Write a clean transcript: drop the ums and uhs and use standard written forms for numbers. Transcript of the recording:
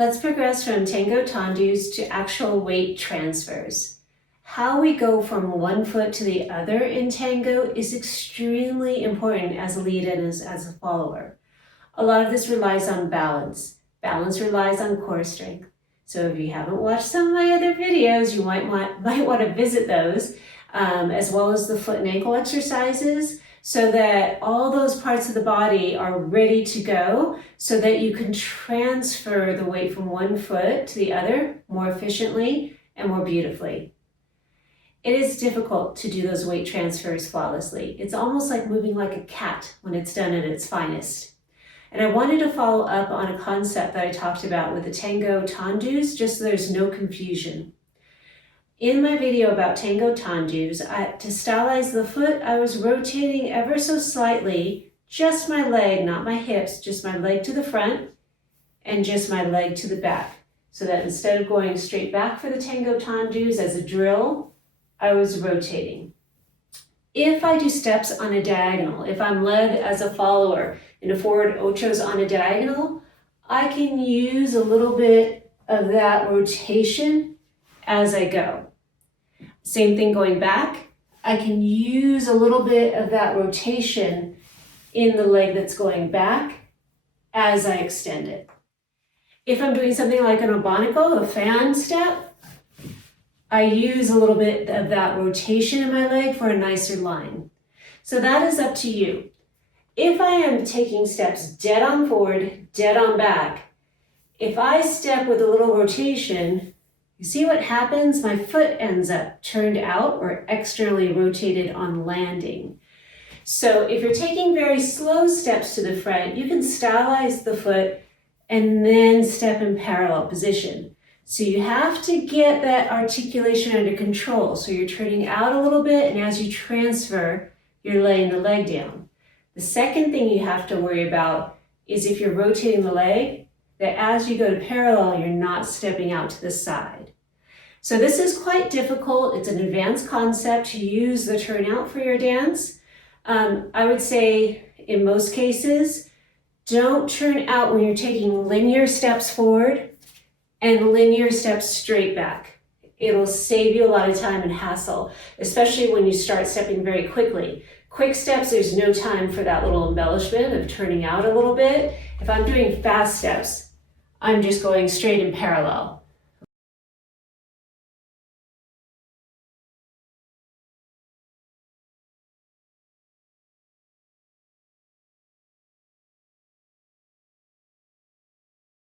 Let's progress from Tango tendus to actual weight transfers. How we go from one foot to the other in Tango is extremely important as a lead and as a follower. A lot of this relies on balance. Balance relies on core strength. So if you haven't watched some of my other videos, you might want to visit those, as well as the foot and ankle exercises, so that all those parts of the body are ready to go so that you can transfer the weight from one foot to the other more efficiently and more beautifully. It is difficult to do those weight transfers flawlessly. It's almost like moving like a cat when it's done at its finest. And I wanted to follow up on a concept that I talked about with the Tango tendus, just so there's no confusion. In my video about Tango tendus, to stylize the foot, I was rotating ever so slightly, just my leg, not my hips, just my leg to the front and just my leg to the back. So that instead of going straight back for the Tango tendus as a drill, I was rotating. If I do steps on a diagonal, if I'm led as a follower in a forward ochos on a diagonal, I can use a little bit of that rotation as I go. Same thing going back. I can use a little bit of that rotation in the leg that's going back as I extend it. If I'm doing something like an abanico, a fan step, I use a little bit of that rotation in my leg for a nicer line. So that is up to you. If I am taking steps dead on forward, dead on back, if I step with a little rotation, you see what happens? My foot ends up turned out or externally rotated on landing. So if you're taking very slow steps to the front, you can stylize the foot and then step in parallel position. So you have to get that articulation under control. So you're turning out a little bit, and as you transfer, you're laying the leg down. The second thing you have to worry about is if you're rotating the leg, that as you go to parallel, you're not stepping out to the side. So this is quite difficult. It's an advanced concept to use the turnout for your dance. I would say in most cases, don't turn out when you're taking linear steps forward and linear steps straight back. It'll save you a lot of time and hassle, especially when you start stepping very quickly. Quick steps, there's no time for that little embellishment of turning out a little bit. If I'm doing fast steps, I'm just going straight in parallel.